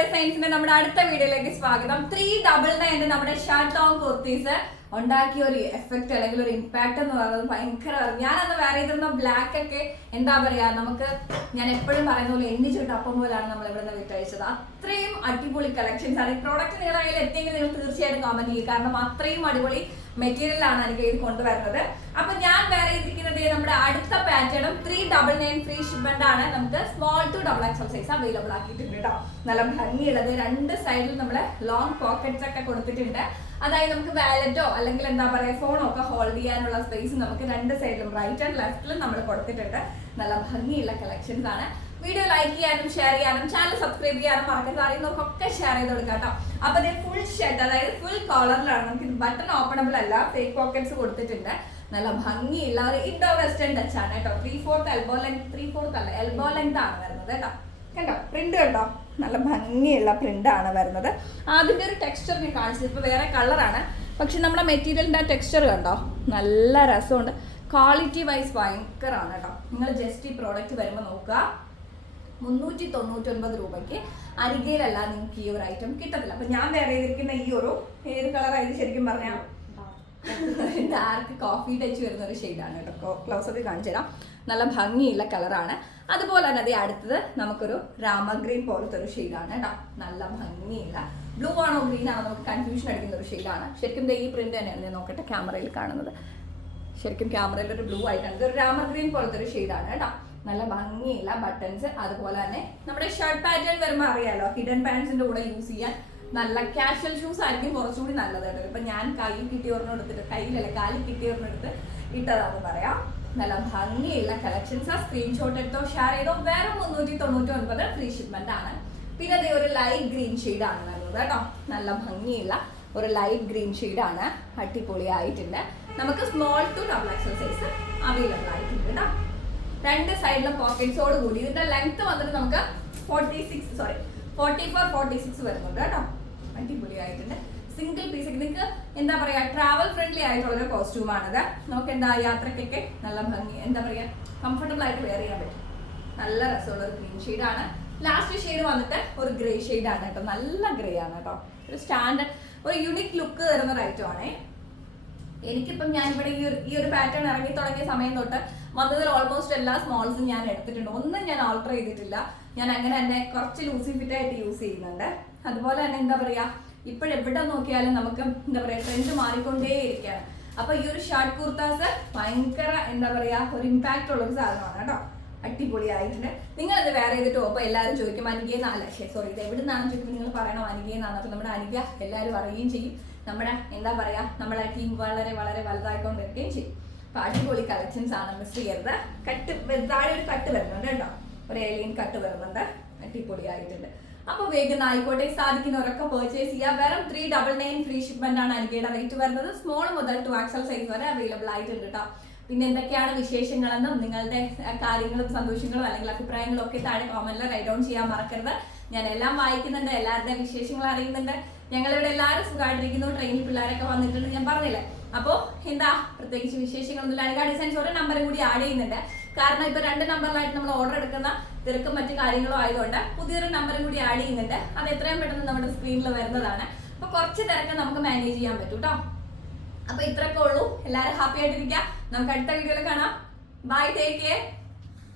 ഡിസൈൻസിന്റെ നമ്മുടെ അടുത്ത വീഡിയോയിലേക്ക് സ്വാഗതം. ത്രീ ഡബിൾ നയൻ നമ്മുടെ ഷർട്ട് ഓൺ കുർത്തീസ് ഉണ്ടാക്കിയ ഒരു എഫക്റ്റ് അല്ലെങ്കിൽ ഒരു ഇമ്പാക്ട് എന്ന് പറയുന്നത് ഭയങ്കര ഞാനന്ന് വേറെ ഇതിരുന്ന ബ്ലാക്ക് ഒക്കെ എന്താ പറയാ നമുക്ക് ഞാൻ എപ്പോഴും പറയുന്ന പോലെ എണ്ണി ചുട്ട് അപ്പം പോലാണ് നമ്മൾ ഇവിടെ നിന്ന് വിട്ടയച്ചത് അത്രയും അടിപൊളി കളക്ഷൻസ് ആണ്. ഈ പ്രോഡക്റ്റ് നിങ്ങളുടെ കയ്യിൽ എത്തിയെങ്കിൽ നിങ്ങൾ തീർച്ചയായിട്ടും കമന്റ് ചെയ്യും കാരണം അത്രയും അടിപൊളി മെറ്റീരിയൽ ആണ് എനിക്ക് ഇത് കൊണ്ടുവരുന്നത്. അപ്പൊ ഞാൻ വേറെ ഇരിക്കുന്നത് നമ്മുടെ അടുത്ത പാറ്റേണും three double nine free shipment ആണ്. നമുക്ക് small to double XL size available ആക്കിയിട്ടുണ്ട് കേട്ടോ നല്ല ഭംഗിയുള്ളത്. രണ്ട് സൈഡിൽ നമ്മൾ ലോങ് പോക്കറ്റ്സ് ഒക്കെ കൊടുത്തിട്ടുണ്ട്. അതായത് നമുക്ക് വാലറ്റോ അല്ലെങ്കിൽ എന്താ പറയാ ഫോണോ ഒക്കെ ഹോൾഡ് ചെയ്യാനുള്ള സ്പേസ് നമുക്ക് രണ്ട് സൈഡിലും റൈറ്റ് ആൻഡ് ലെഫ്റ്റിലും നമ്മൾ കൊടുത്തിട്ടുണ്ട്. നല്ല ഭംഗിയുള്ള കളക്ഷൻസ് ആണ്. വീഡിയോ ലൈക്ക് ചെയ്യാനും ഷെയർ ചെയ്യാനും ചാനൽ സബ്സ്ക്രൈബ് ചെയ്യാനും മറക്കരുത്. അറിയുന്നവർക്കൊക്കെ ഷെയർ ചെയ്ത് കൊടുക്കാം കേട്ടോ അപ്പൊ ഇത് ഫുൾ ഷെഡ് അതായത് ഫുൾ കോളറിലാണ് നമുക്ക് ബട്ടൺ ഓപ്പണബിൾ അല്ല ഫേക്ക് പോക്കറ്റ്സ് കൊടുത്തിട്ടുണ്ട്. നല്ല ഭംഗിയുള്ള ഒരു ഇൻഡോ വെസ്റ്റേൺ ടച്ച് ആണ് കേട്ടോ three fourth elbow length three fourth അല്ല എൽബോ ലെങ്ത് ആണ് വരുന്നത് കേട്ടോ കണ്ടോ? പ്രിന്റ് കണ്ടോ? നല്ല ഭംഗിയുള്ള പ്രിന്റ് ആണ് വരുന്നത്. അതിന്റെ ഒരു ടെക്സ്ചർ ഞാൻ കാണിച്ചത്. ഇപ്പൊ വേറെ കളറാണ് പക്ഷെ നമ്മുടെ മെറ്റീരിയലിന്റെ ആ ടെക്സ്ചർ കണ്ടോ? നല്ല രസമുണ്ട്. ക്വാളിറ്റി വൈസ് ഭയങ്കരമാണ് കേട്ടോ നിങ്ങൾ ജസ്റ്റ് ഈ പ്രോഡക്റ്റ് വരുമ്പോൾ നോക്കുക. മുന്നൂറ്റി തൊണ്ണൂറ്റൊൻപത് രൂപയ്ക്ക് അരികയിലല്ല നിങ്ങൾക്ക് ഈ ഒരു ഐറ്റം കിട്ടത്തില്ല. അപ്പൊ ഞാൻ വേറെ ചെയ്തിരിക്കുന്ന ഈ ഒരു ഏത് കളറായത് ശരിക്കും പറഞ്ഞാൽ ഡാർക്ക് കോഫി ടച്ച് വരുന്ന ഒരു ഷെയ്ഡാണ് കേട്ടോ. ക്ലോസ് ഒക്കെ കാണിച്ചു തരാം. നല്ല ഭംഗിയുള്ള കളറാണ് അതുപോലെ തന്നെ അതേ അടുത്തത് നമുക്കൊരു രാമ ഗ്രീൻ പോലത്തെ ഒരു ഷെയ്ഡാണ് കേട്ടോ. നല്ല ഭംഗിയുള്ള ബ്ലൂ ആണോ ഗ്രീൻ ആണോ നമുക്ക് കൺഫ്യൂഷൻ അടിക്കുന്ന ഒരു ഷെയ്ഡാണ് ശരിക്കും ഈ പ്രിന്റ് തന്നെയാണ് ഞാൻ നോക്കട്ടെ ക്യാമറയിൽ കാണുന്നത്. ശരിക്കും ക്യാമറയിൽ ഒരു ബ്ലൂ ആയിട്ടാണ്. ഇതൊരു രാമ ഗ്രീൻ പോലത്തെ ഒരു ഷെയ്ഡാണ് കേട്ടോ. നല്ല ഭംഗിയുള്ള ബട്ടൺസ് അതുപോലെ തന്നെ നമ്മുടെ ഷർട്ട് പാറ്റേൺ വരുമ്പോൾ അറിയാലോ ഹിഡൻ പാൻസിന്റെ കൂടെ യൂസ് ചെയ്യാൻ നല്ല കാഷ്വൽ ഷൂസ് ആയിരിക്കും കുറച്ചുകൂടി നല്ലത് കേട്ടോ. ഇപ്പൊ ഞാൻ കയ്യിൽ കിട്ടിയവറിനെ എടുത്തിട്ട് കയ്യിലല്ല കാലിൽ കിട്ടിയവറിനെ എടുത്ത് ഇട്ടതാന്ന് പറയാം. നല്ല ഭംഗിയുള്ള കളക്ഷൻസ് ആ സ്ക്രീൻഷോട്ട് എടുത്തോ ഷെയർ ചെയ്തോ വേറെ മുന്നൂറ്റി തൊണ്ണൂറ്റി ഒൻപത് ഫ്രീ ഷിപ്മെന്റ് ആണ്. പിന്നെ അതേ ഒരു ലൈറ്റ് ഗ്രീൻ ഷെയ്ഡ് ആണ് വരുന്നത് കേട്ടോ. നല്ല ഭംഗിയുള്ള ഒരു ലൈറ്റ് ഗ്രീൻ ഷെയ്ഡ് ആണ്. അടിപൊളിയായിട്ടുണ്ട്. നമുക്ക് small to double XL size available ആയിട്ടുണ്ട് കേട്ടോ. രണ്ട് സൈഡിലും പോക്കറ്റ്സോട് കൂടി. ഇതിന്റെ ലെങ്ത് വന്നിട്ട് നമുക്ക് forty six sorry forty four forty six വരുന്നുണ്ട് കേട്ടോ. അടിപൊളിയായിട്ടുണ്ട്. സിംഗിൾ പീസ് നിങ്ങൾക്ക് എന്താ പറയാ ട്രാവൽ ഫ്രണ്ട്ലി ആയിട്ടുള്ള ഒരു കോസ്റ്റ്യൂമാണിത് നമുക്ക് എന്താ യാത്രക്കൊക്കെ നല്ല ഭംഗി എന്താ പറയാ കംഫർട്ടബിൾ ആയിട്ട് വെയർ ചെയ്യാൻ പറ്റും. നല്ല രസമുള്ള ഒരു ഗ്രീൻ ആണ്. ലാസ്റ്റ് ഷെയ്ഡ് വന്നിട്ട് ഒരു ഗ്രേ ഷെയ്ഡ് ആണ് കേട്ടോ. നല്ല ഗ്രേ ആണ് കേട്ടോ. ഒരു സ്റ്റാൻഡേർഡ് ഒരു യുണീക് ലുക്ക് തരുന്ന ഒരു ഐറ്റം ആണേ. എനിക്കിപ്പം ഞാൻ ഇവിടെ ഈ ഒരു ഈ ഒരു പാറ്റേൺ ഇറങ്ങി തുടങ്ങിയ സമയം തൊട്ട് വന്നതിൽ ഓൾമോസ്റ്റ് എല്ലാ സ്മോൾസും ഞാൻ എടുത്തിട്ടുണ്ട്. ഒന്നും ഞാൻ ഓൾട്ടർ ചെയ്തിട്ടില്ല. ഞാൻ അങ്ങനെ തന്നെ കുറച്ച് ലൂസി ഫിറ്റ് ആയിട്ട് യൂസ് ചെയ്യുന്നുണ്ട്. അതുപോലെ തന്നെ എന്താ പറയാ ഇപ്പോഴെവിടെ നോക്കിയാലും നമുക്ക് എന്താ പറയാ ട്രെൻഡ് മാറിക്കൊണ്ടേയിരിക്കുകയാണ് അപ്പൊ ഈ ഒരു ഷർട്ട് കുർത്താസ് ഭയങ്കര എന്താ പറയാ ഒരു ഇമ്പാക്റ്റ് ഉള്ള ഒരു സാധനമാണ് കേട്ടോ. അടിപൊളിയായിട്ടുണ്ട്. നിങ്ങൾ ഇത് വേറെ ചെയ്തിട്ട് അപ്പൊ എല്ലാവരും ചോദിക്കും അനികയെന്നല്ല സോറി ഇത് എവിടെ നിന്നാണെന്ന് ചോദിക്കുമ്പോൾ നിങ്ങൾ പറയണം അനികയെന്നാണ് അപ്പൊ നമ്മുടെ അനിക എല്ലാവരും അറിയുകയും ചെയ്യും. നമ്മുടെ എന്താ പറയാ നമ്മളെ ടീം വളരെ വളരെ വലുതായിക്കൊണ്ടിരിക്കുകയും ചെയ്യും. അപ്പൊ അടിപൊളി കളക്ഷൻസ് ആണ് മിസ് ചെയ്യരുത്. കട്ട് താഴെ ഒരു കട്ട് വരുന്നുണ്ട് കേട്ടോ. ഒരു ഏലിയൻ കട്ട് വരുന്നുണ്ട്. അടിപൊളി ആയിട്ടുണ്ട് അപ്പൊ വേഗം ആയിക്കോട്ടെ സാധിക്കുന്നവരൊക്കെ പർച്ചേസ് ചെയ്യുക. വെറും three double nine free shipment ആണ് അൽഗയുടെ റേറ്റ് വരുന്നത്. സ്മോൾ മുതൽ ടു ആക്സൽ സൈസ് വരെ അവൈലബിൾ ആയിട്ടുണ്ട് കേട്ടോ. പിന്നെ എന്തൊക്കെയാണ് വിശേഷങ്ങളെന്നും നിങ്ങളുടെ കാര്യങ്ങളും സന്തോഷങ്ങളും അല്ലെങ്കിൽ അഭിപ്രായങ്ങളും ഒക്കെ താഴെ കോമന്റിൽ റൈറ്റ് ഡൗൺ ചെയ്യാൻ മറക്കരുത്. ഞാൻ എല്ലാം വായിക്കുന്നുണ്ട് എല്ലാവരുടെയും വിശേഷങ്ങൾ അറിയുന്നുണ്ട്. ഞങ്ങളിവിടെ എല്ലാവരും സുഖമായിട്ടിരിക്കുന്നു. ട്രെയിനിൽ പിള്ളേരൊക്കെ വന്നിട്ടുണ്ട് ഞാൻ പറഞ്ഞില്ലേ? അപ്പോൾ എന്താ? പ്രത്യേകിച്ച് വിശേഷങ്ങളൊന്നുമില്ല. അനിക ഡിസൈൻസ് ഒരു നമ്പറും കൂടി ആഡ് ചെയ്യുന്നുണ്ട്. കാരണം ഇപ്പൊ രണ്ട് നമ്പറിലായിട്ട് നമ്മൾ ഓർഡർ എടുക്കുന്ന തിരക്കും മറ്റു കാര്യങ്ങളും ആയതുകൊണ്ട് പുതിയൊരു നമ്പറും കൂടി ആഡ് ചെയ്യുന്നുണ്ട്. അത് എത്രയും പെട്ടെന്ന് നമ്മുടെ സ്ക്രീനിൽ വരുന്നതാണ്. അപ്പൊ കുറച്ച് തിരക്ക് നമുക്ക് മാനേജ് ചെയ്യാൻ പറ്റും കേട്ടോ അപ്പൊ ഇത്രയൊക്കെ ഉള്ളൂ. എല്ലാവരും ഹാപ്പി ആയിട്ടിരിക്കുക. നമുക്ക് അടുത്ത വീഡിയോയിൽ കാണാം. Bye take care